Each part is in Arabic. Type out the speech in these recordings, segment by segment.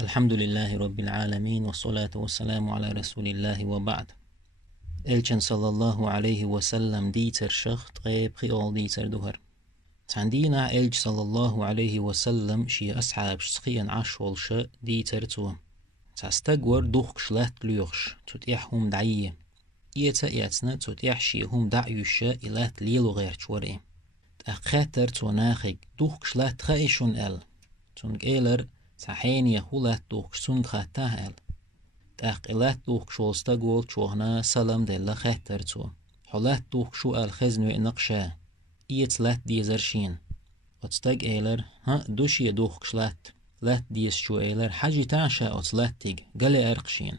الحمد لله رب العالمين والصلاة والسلام على رسول الله وبعد. الچن صلى الله عليه وسلم ديتر شخت غيب خيال ديتر دهر تندينا الج صلى الله عليه وسلم شي أصحاب شخيا عشول ش ديتر تو تستقور دوخش لات ليوخش تتيحهم دعية إيتنا تتيحشي هم دعيوش إلات ليلو غير شوري تأخاتر توناخك دوخش لات خايشون تنقيلر تحيني خولات دوخش سون خاتاه تأقلات دوخ شولستا قول شوهنا سلام ديلا خاتر تو حولات دوخ شو الخزنو نقشا إيت ديزرشين أتستاق إيلر ها دوشي دوخ شلات لات ديز شو إيلر حاجي تعشا أتلاتيق قالي أرقشين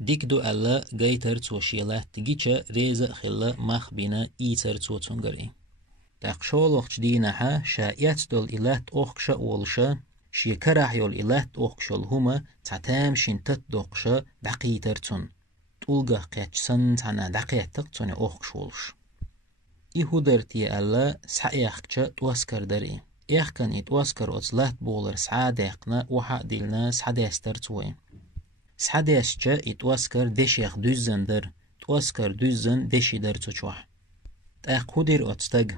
ديك دو ألا غيتر تو شيلات تجيشا ريزا خلا مخبينا إيتر تو تنقري تأقشولوخش دينها شايات دول إلات أوخشا أولشا شي كراح يول إلات أوخشل هما تعتام شين تدوقشا دقيترتون تولغا قيتشسن تانا دقيتقتون أوخشولش إيهودرتي ألا سعيخشا تواسكر دري إيخكن إتواسكر أتلات بولر سعاديقنا وحاديلنا سعاديسترتوين سعاديسشا إتواسكر ديشيخ دوزن در تواسكر دوزن ديشي در تشوح تأخودير أتستغ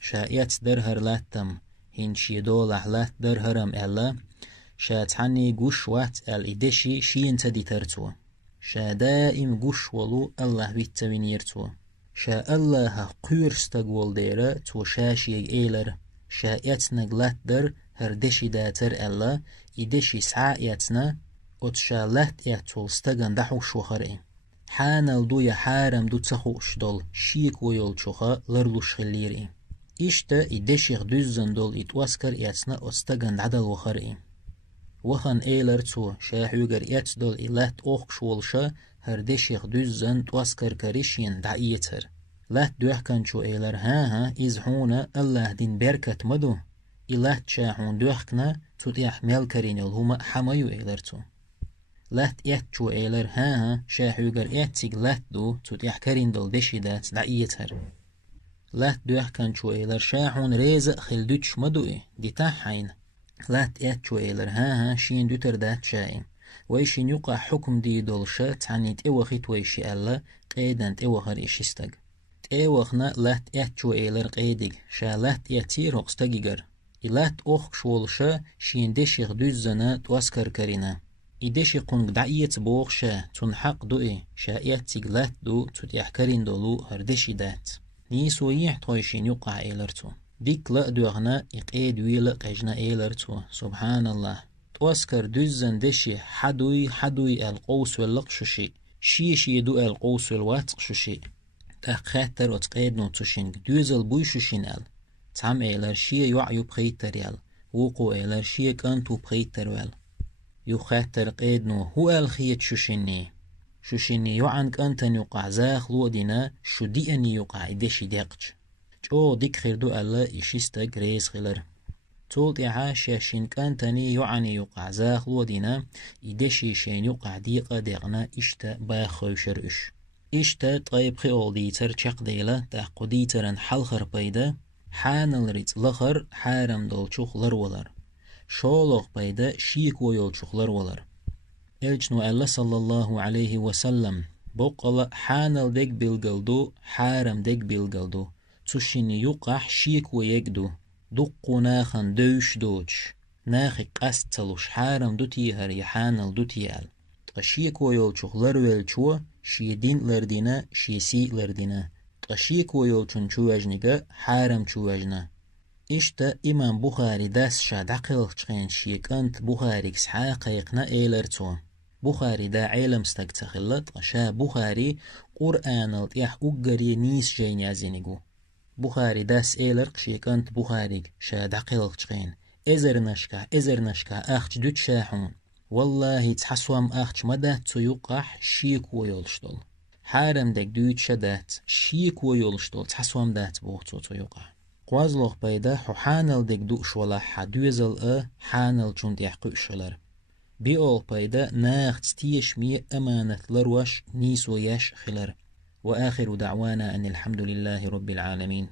شايات در هرلاتم هنشي دولة لات در هرم ألا شاتعني قوش وات الإدشي شين تدي ترتو شا دائم قوش ولو الله بيتمين يرتو شا الله قير استقول ديرا تو شاشي إيلر شا يتنقلات در هردشي داتر ألا إدشي سعايتنا أتشا لات يتول استقن دحو شوخرين حانل دو يحارم دو تخوش دول شيك ويول شوخا لرلوش خليرين إشتا إدشيخ دوزن دول إتواسكر يتنا أستغن عدل وخرئي وخن إيلر تو شاحوغر يت دول إلات أوخش والشا هردشيخ دوزن تواسكر كريشين دعيتر لات دوحكن شو إيلر ها إزحونا الله دين بركت مدو إلات شاحون دوحكنا تتيح ميلكرين الهما حمايو إيلر تو لات يت شو إيلر ها شاحوغر يتسيق لات دو تتيح كرين دول دشيدات دعيتر لات دوحكن شو إيلر شاحون ريزق خلدوش مدوئي دي تاحين لات إيات شو إيلر ها شين دوتر دات شاين ويشين يقع حكم دي دولشا تعني تأوخيت ويشي ألا قيدان تأوخر إشيستاق تأوخنا لات إيات شو إيلر قيدق شا لات إياتي رقستاقيقر إلات أوخ شولشا شين ديشيخ دوزنا تواسكر كرينا إديشي قنق دعيت بوخشا تنحق دوئي شا إياتيق لات دو تتيح كرين دولو هردشي دات نيسو يحتويشين يقع إيلرتو ديك لا دوغنا إقيد ويلا قجنا إيلرتو سبحان الله تواسكر دوزن دشي حدوي القوس واللقششي شي دو القوس والواتقششي تأخاتر وتقيد نوتشين دوزل بويششين تعم إيلر شي يوعيو بخيتر يال وقو إيلر شي كانتو بخيتر وال يخاتر قيد نو هو الخيت ششيني شوشيني يوعنك أنتن يقع زاخ لودينا شو دي أني يقع إدشي ديقش جو ديك خيردو ألا إشيستاق ريز خلر تولت إعاشي شينك أنتني يوعني يقع زاخ لودينا إدشي شين يقع ديقا ديقنا إشتا باخوشر إشتا طيب خيول ديتر چق ديلا تاقو ديترن حلخر بيدا حانل ريت لخر حارم دول چوخ لرولر شولوخ بيدا شيك ويول چوخ لرولر الجنو الله صلى الله عليه وسلم بقلا حانل ديك بيلقلدو حارم ديك بيلقلدو تشيني يقح شيك ويقدو دقو ناخن دوش دوش ناخي قستلوش حارم دوتيهر يحانل دوتيال تقشيك ويول شوخ لرويل چو شي دين لردينا شي سي لردينا تقشيك ويول چون چوواجنگا حارم چوواجنا إشتا إمام بخاري داس شاد عقل چخين شيك أنت بخاري كسحاق يقنا إيلرتو بخاري دا علم استقتخلت شا بخاري قرآن التيح أقري نيس جين يازينيقو بخاري داس إيلر قشيك أنت بخاري شا دقيق چخين إزر نشكا أخش دوت شاحون والله تحسوام أخش مدات تيوقح شيك ويولشتول حارم دك دوت شدات شيك ويولشتول تحسوام دات بوغتو تيوقح قوازلوخ بيدا حانل دك دوش ولا حدوزل حانل چون تيحقو شلر بيول بيدا ناخت ستيش مي أمانة لروش نيس وياش خلر وآخر دعوانا أن الحمد لله رب العالمين.